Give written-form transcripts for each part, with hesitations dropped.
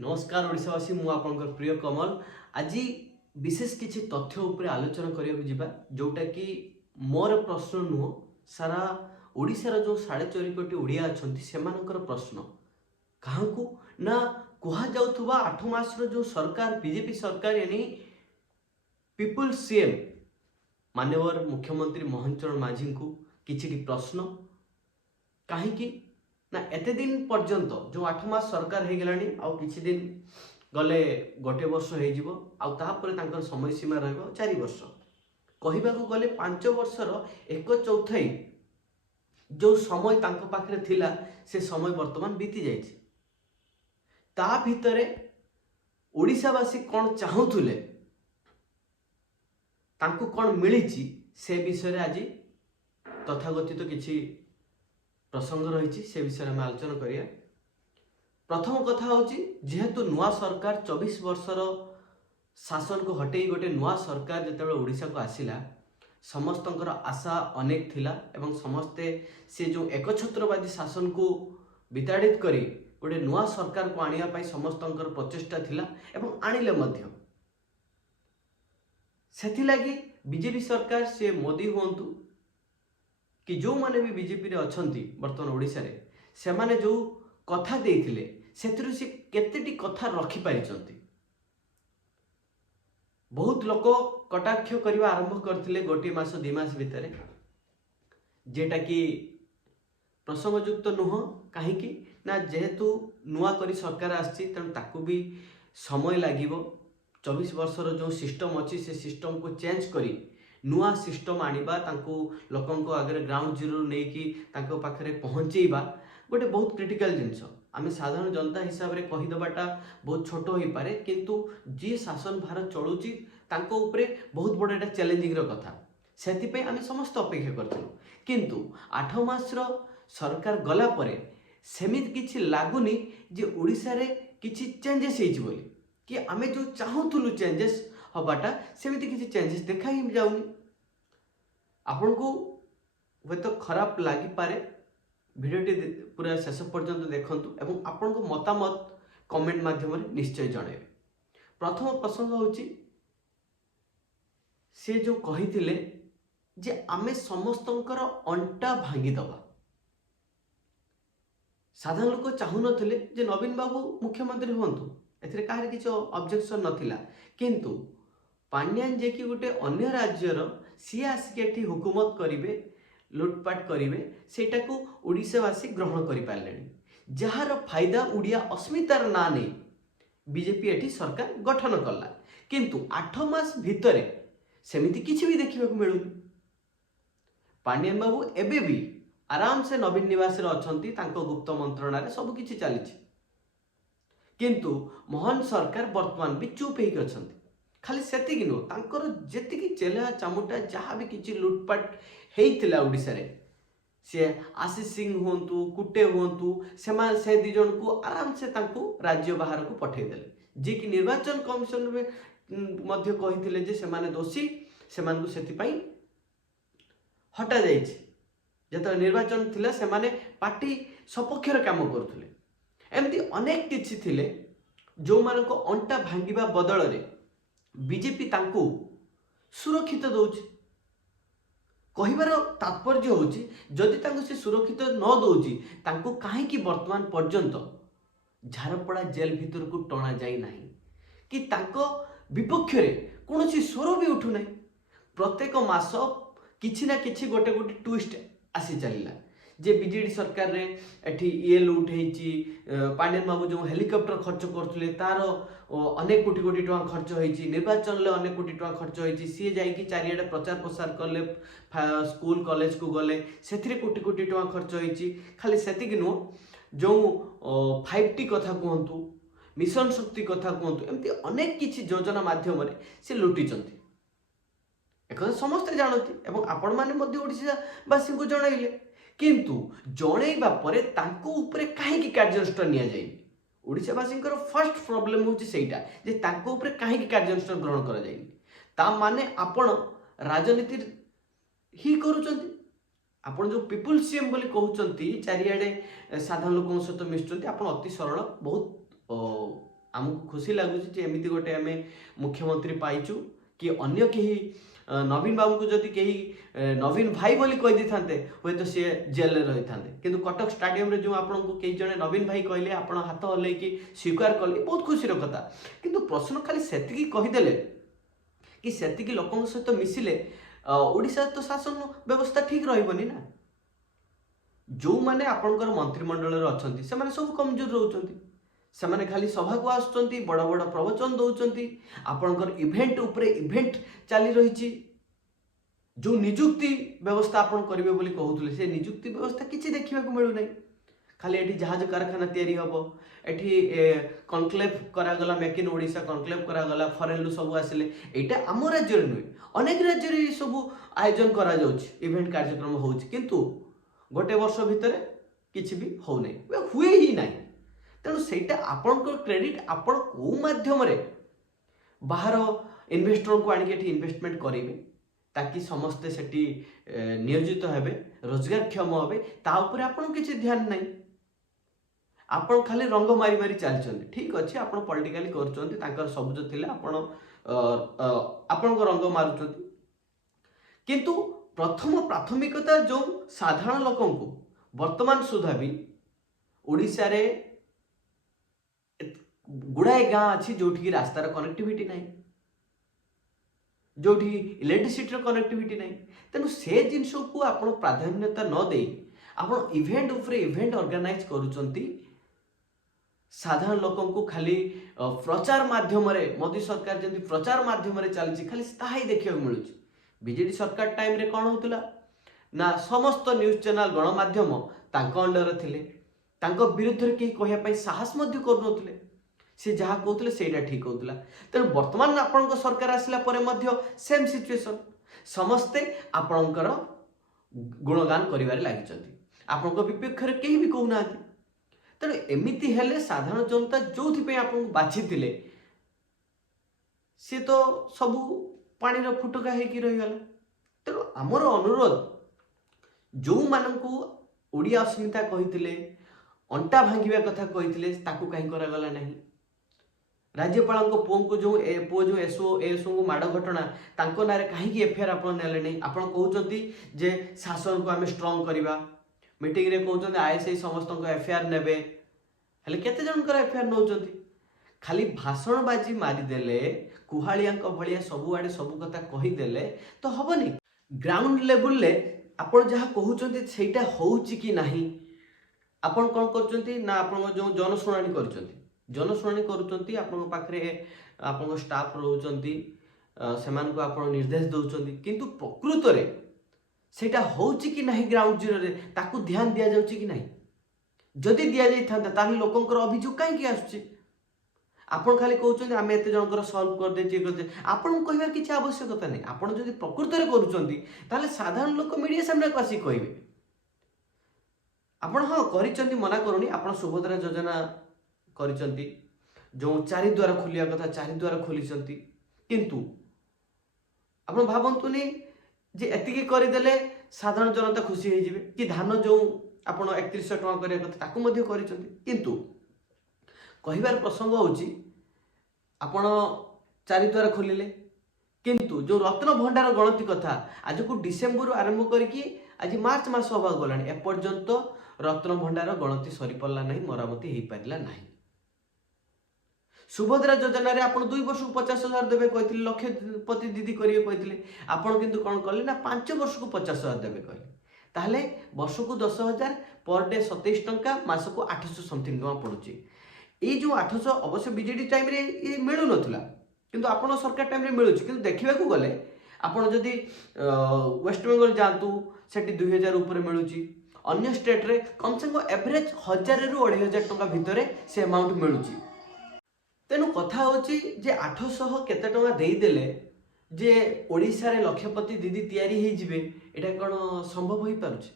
नमस्कार ओडिशावासी मु आपनकर प्रिय कमल आज विशेष किसी तथ्य उपर आलोचना करिया जिबा जोटा कि मोर प्रश्न नुह सारा ओडिशार जो 4.5 कोटी ओडिया अछंती सेमानकर प्रश्न काहाकू ना कुहा जाउथुबा 8 मासर जो सरकार बीजेपी सरकार यानी पीपुल सीएम माननीय मुख्यमंत्री मोहन चरण माझी को किछि प्रश्न कहीं ना एते दिन पर्यंत जो 8 मास सरकार हो गलानी आउ किछि दिन गले गोटे वर्ष हो तापर तांकर समय सीमा रहिबो 4 वर्ष कहबा को गले 5 वर्षर 1/4 जो समय तांको पाखरे थिला से समय वर्तमान बीती जाइछि ता भितरे ओडिशावासी कौन चाहूले तांको कौन मिली से विषय आज तथाकथित किछि प्रसंग रही से विषय में आलोचना करिया। प्रथम कथा होची जेहेतु नुआ सरकार 24 वर्षर शासन को हटई गोटे नुआ सरकार जिते ओडिशा को आसिला समस्तंकर आशा अनेक थिला एवं समस्ते से जो एकछत्रवादी शासन को विताड़ित करी गोटे नुआ सरकार को आनिया पाई समस्तंकर प्रचेष्टा थिला एवं आनिले मध्य सेथि लागी बीजेपी सरकार से मोदी हुंतु कि जो माने भी बीजेपी रे अछंती वर्तमान ओडिशा रे से माने जो कथा देइथिले सेथिरु से केतेटी कथा रखि पारिचंती बहुत लोक कटाक्ष करबा आरंभ करथिले गोटी मास 2 मास भितरे जेटा कि प्रसंगयुक्त नुह काहे कि ना जेहेतु नुआ करी सरकार आछि तन ताकू भी समय लागिवो 24 वर्षर जो सिस्टम अछि से सिस्टम को चेंज करी नुआ सिस्टम आनिबा तांको लोकंको आगे ग्राउंड जीरो नहीं कि तांको पाखरे पहुंचेबा गोटे बहुत क्रिटिकल जिनस आमे साधारण जनता हिसाब रे कहि दबाटा बहुत छोट होई पारे किंतु जी शासन भारत चलुची तांको ऊपरे बहुत बड़ एटा चैलेंजिंग रो कथा सेति पे आमे समस्त अपेक्षा करथिलु किंतु 8 मास रो सरकार गला परे सेमित किछि लागुनी जे ओडिसा रे किछि चेंजेस हेछि बोली कि आमे जो चाहूथुलु चेंजेस हबाटा सेमिति किछि चेंजेस देखा ही जाउनी आपन को वे तो खराब लगी पारे भिडियोटी पूरा शेष पर्यंत देखंतु एवं आपन को मतामत कमेंट माध्यम रे निश्चय जणाइबे। प्रथम प्रसंग होची से जो कहिथिले जे आमे समस्तंकर अंटा भांगी दबा साधारण लोक चाहू नथिले जे नवीन बाबू मुख्यमंत्री हुंतु एथिरे काहर किछ ऑब्जेक्शन नथिला किंतु पांड्यान जे कि गोटे अन्य राज्यर सी आसिक एठी हुकूमत करिवे लुटपाट करिवे सेटा को ओडिशावासी ग्रहण करि पारलेनी जहार फायदा ओडिया अस्मितार ना नै बीजेपी एठी सरकार गठन कला किंतु 8 मास भितरे सेमिति किछि भी देखिबा को मिलुनी पांड्यान बाबू एबे भी आराम से नवीन निवास रे अछंती तांको गुप्त मंत्रणा रे सब किछि चलीछि किंतु मोहन सरकार वर्तमान भी चुप हेक अछंती खाली सेतिक नो तांकर जेतिकी चेला चामुटा जहाँ भी किछि लुटपाट हेइतिला ओडिसा रे से आशीष सिंह हुंतु कुटे हुंतु से दि जन को आराम से तांको राज्य बाहर को पठै देले जे कि निर्वाचन कमिशन में मध्य कहिथिले जे सेमाने दोषी सेमान को सेति पई हटा जाइछि जत निर्वाचन थिला सेमाने पार्टी सपक्षर काम करथुले एमती अनेक किछि थिले जो मान को अंटा भांगिबा बदल रे बीजेपी तांको सुरक्षित दौची कहिबार तात्पर्य होची जदि तांको से सुरक्षित न दौची तांको काहे कि वर्तमान पर्यंत झारपड़ा जेल भीतर को टणा जाई नाही कि तांको विपक्ष रे कोनोसी स्वर भी उठु नाही प्रत्येक मास किछि ना किछि गोटे गोटे ट्विस्ट आसी चलिला जे बीजेडी सरकार रे एठी ये लूट हेची पांड्यान बाबू जो हेलिकॉप्टर खर्च करथुले तार अनेक कोटी कोटी टका खर्च होईची निर्वाचन ले अनेक कोटी टका खर्च होईची सी जाई कि चारियाडे प्रचार प्रसार करले स्कूल कॉलेज को गले सेथिरे कोटी कोटी टका खर्च होईची खाली सेतिक नो जो 5T कथा कहंतु मिशन शक्ति कथा कहंतु एमती अनेक किछि योजना माध्यम रे से लुटिचंती एक समस्त जानती एवं आपण माने मध्य ओडिसा वासी को जणाइले किंतु जणैबा परे तांको ऊपरे काहे कि कार्यानुष्ठान निया जाई ओडिशावासी फर्स्ट प्रॉब्लम होची सेटा जे तांको ऊपरे काहे कि कार्यानुष्ठान ग्रहण करा जाई ता माने आपण राजनीति ही करूचंती आपण जो पीपुल सीएम बोली कहउचंती चारियाडे साधारण लोकन सहित मिशुचंती आपण अति सरल बहुत आमको खुशी लगुच एमती गोटे आम मुख्यमंत्री पाइचु कि अन्य कहीं नवीन बाबू को जदि कहीं नवीन भाई बोली कही था हे तो सी जेल रही था कि कटक स्टाडियम जो आपन को कई जने नवीन भाई कहले आप हाथ हल्लैकि स्वीकार कले बहुत खुशी कथा किंतु प्रश्न खाली सेतिकी कहीदेले कि सेतिकी लोकों सहित मिसिले ओडिशा तो शासन व्यवस्था ठीक रही ना जो माने आपनकर मंत्रिमंडल अच्छा से माने सब कमजोर रोचंती से माने खाली सभा को आसुचंती बड़ बड़ प्रवचन दौरान आपनकर इवेंट उपरे इवेंट चली रही जो निजुक्ति व्यवस्था आपन करेंगे बोली कहते से निजुक्ति व्यवस्था किसी देखा मिलू ना खाली एटी जहाज कारखाना तैयारी हम एटी कनक्लेव करागला मेक इन ओडिशा कनक्लेव करागला फरेन रु सब आसिले एटा आम राज्य नुहे अनेक राज्य सब आयोजन करा इवेंट कार्यक्रम हो किंतु गोटे वर्ष भितर किसी भी हो नहीं हुए ही ना तेणु सेटा आपण क्रेडिट आपण को माध्यम बाहर इन्वेस्टर को आनिक इन्वेस्टमेंट करेंगे ताकि समस्ते सेठी नियोजित हेबे रोजगारक्षम हेबे ताऊपर आपण किसी ध्यान नहीं आपण खाली रंग मारी मारी चलते ठीक अच्छे आपण पॉलिटिकली कर सबुज थिले आपण रंग मारुचंती किंतु प्रथम प्राथमिकता जो साधारण लोक वर्तमान सुधा भी ओडिशा रे गुड़ाए गाँ अच्छी जो रास्तार कनेक्टिविटी नहीं जो इलेक्ट्रिसिटी कनेक्टिविटी नहीं तेणु से जिनस को आप प्राधान्यता न दे आप इवेंट उपरे इवेंट ऑर्गेनाइज करुचंती साधारण लोक को खाली प्रचार माध्यम मोदी सरकार जमी प्रचार माध्यम चलती खाली ताही देखा मिलूँ बीजेडी सरकार टाइम रे कौन होता ना समस्त न्यूज चैनल गणमाध्यम अंडर थिले विरुद्ध कहीं कहवाई साहस करुनथिले से जहाँ कहते से ठीक होता तेणु बर्तमान आपण सरकार आसला सेम सिचुएशन समस्ते आपणकर गुणगान कर लगी आपण विपक्ष में कहीं भी कहूना तेणु एमती हेले साधारण जनता जो आपको बाछी सी तो सबू पानी फुटका होगी रहीगला तेणु आमर अनुरोध जो मानू ओडिया अस्मिता कही अंटा भांगा कथा कही कहीं करागला नहीं राज्यपाल पुओ को जो पुओ जो एसओ को माड़ घटना तांको नारे कहीं एफआईआर आप नेले नहीं आप कहते जे शासन को आम स्ट्रंग करवा मीटिंग रे कहते आईएसआई समस्त एफआईआर नेबे हेले केते जनकर एफआईआर नौचंती खाली भाषण बाजी मारिदेले कुहाड़िया भाया सबुआड़े सब कथा कहीदेले तो हेनी ग्राउंड लेवल ले आपण जहाँ कहते सेटा होउची कि नहीं आपण कौन करचंती ना आपण जो जनशुणाणी करचंती जनशुणाणी करुचंती आपण पाखरे आपण स्टाफ रोचंती सेमान को आपण निर्देश दउचंती किंतु प्रकृत रे सेटा होउची कि नहीं ग्राउंड जीरो रे ताकू ध्यान दिया जाउची कि नहीं जदि दिया जाई थांता ताले लोकंकर अभियोग काहे कि आसुची आपण खाली कहउचंती आमे एते जनकर सॉल्व कर दे जे करते आपण कहबार किछि आवश्यकता नहीं आपण जदि प्रकृत रे करूचंती ताले साधारण लोक मीडिया सामने को आसी कहबे आपण हां करिचंती मना करूनी आपण सुभद्रा योजना करिचंती जो चारि द्वार खोलिया कथा चारि द्वार खोलिचंती किंतु आपण भाबंतुनी जे एतिकी करिदेले साधारण जनता खुशी हो जिवे कि धान जो आपण 3100 टका करिया कथा ताकू मध्ये करिचंती किंतु कहिबार प्रसंग होची आपण चारि द्वार खोलिले किंतु जो रत्न भंडार गणति कथा आज को डिसेंबर आरंभ करके आज मार्च मास हवा गलानी एपर्यंत रत्न भंडार गणति सरी पड़ला नहीं मरामती हो पारा नहीं सुभद्रा योजना रे आपण 2 वर्ष को 50,000 देबे कहथिले लक्षपति दीदी करिए कहथिले आपण किंतु कोन करले ना 5 वर्ष को 50,000 देबे कहले ताहले वर्ष को 10,000 पर डे 27 टंका मास को 800 समथिंग टका पड़ुची ए जो 800 अवश्य बीजेडी टाइम रे ये मिलु नथुला किंतु आपण सरकार टाइम रे मिलुची किंतु देखिबा को गले आपण जदी वेस्ट बेंगल जांतु सेठी 2000 ऊपर मिलुची अन्य स्टेट रे कम से कम एवरेज 1000 रु 2500 टका भितरे से अमाउंट मिलुची तेणु कथा होची जे 800 केते टका देई देले जे ओडिसा रे लक्षपति दीदी तैयारी हे जिवे एटा कोन संभव होई पारुची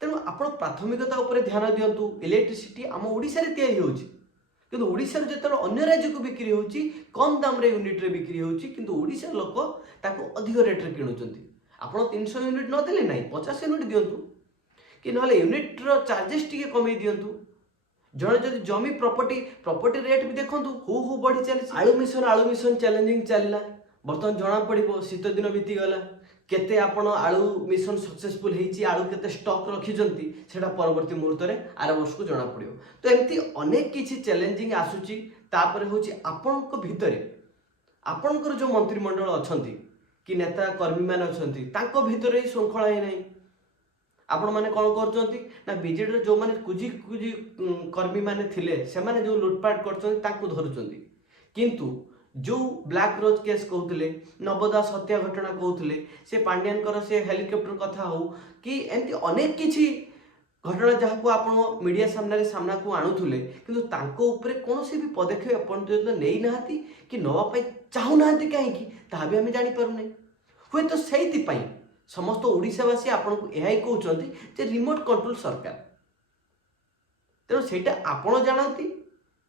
तेणु आपण प्राथमिकता ऊपर ध्यान दियंतु इलेक्ट्रिसिटी आम ओडिसा रे तैयारी होची किंतु ओडिसा रे जेतल अन्य राज्य को बिक्री होची कम दाम रे यूनिट रे बिक्री होची किंतु ओडिसा लोक ताको अधिक रेट रे किनुचंती आपण 300 यूनिट न देले नाही 50 यूनिट दियंतु कि नहले यूनिट रो चार्जेस टिके कमे दियंतु जड़े जदि जमी प्रॉपर्टी रेट भी देखु हु बढ़ी चली आलू मिशन चैलेंजिंग चलला बर्तमान जना पड़ो शीत दिन बीतीगला केते आपण आलू मिशन सक्सेसफुल होती आलू केते स्टॉक रखिंट से परवर्ती मुहूर्त में आर वर्ष को जना पड़ो तो एमती अनेक किसी चैलेंजिंग आसूची तापर हूँ आपण भितर आपणकर जो मंत्रिमंडल अच्छा कि नेता कर्मी मैंने अच्छा भितर ही श्रृंखला ही नहीं आपण मैंने कौन कर बीजेडी जो मैंने कुजी कुजी कर्मी मैंने थिले से माने जो लुटपाट कर किंतु जो ब्लैक रोज केस कहते नवदास हत्या घटना कहते से पांड्यानकर से हेलिकॉप्टर कथा हो कि एमती अनेक किछि घटना जहाँ को आप मीडिया सामना को आणुले किंतु तांको ऊपर कौन भी पदक्षेप पर्यंत नहीं नाहांती कि नवाई चाहूना कहीं भी आम जापारे हुए तो से समस्त ओडिशावासी आपन को यही कहते रिमोट कंट्रोल सरकार तेणु सेटा आपण जानती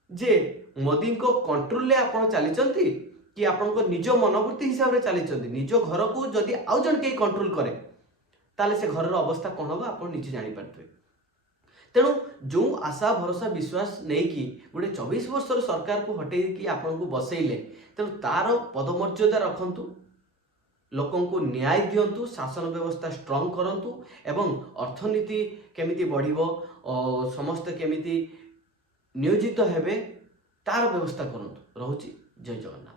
जे मोदी को कंट्रोल आपण चली कि आपण निज मनोवृत्ति हिसाब से चली निज घर को जदि आउ जन कहीं कंट्रोल करे ताले से घर अवस्था कौन हम आप निजे जापारे तेणु जो आशा भरोसा विश्वास नहीं कि गोटे 24 वर्षर सरकार को हटे आपन को बसैले तेणु तार पदमर्यादा रखंतु लोकों को न्याय दिंतु शासन व्यवस्था स्ट्रंग करंतु एवं अर्थनीति केमिति बढ़िबो समस्त केमिति नियोजित हेबे तार व्यवस्था करंतु। रहुची जय जगन्नाथ।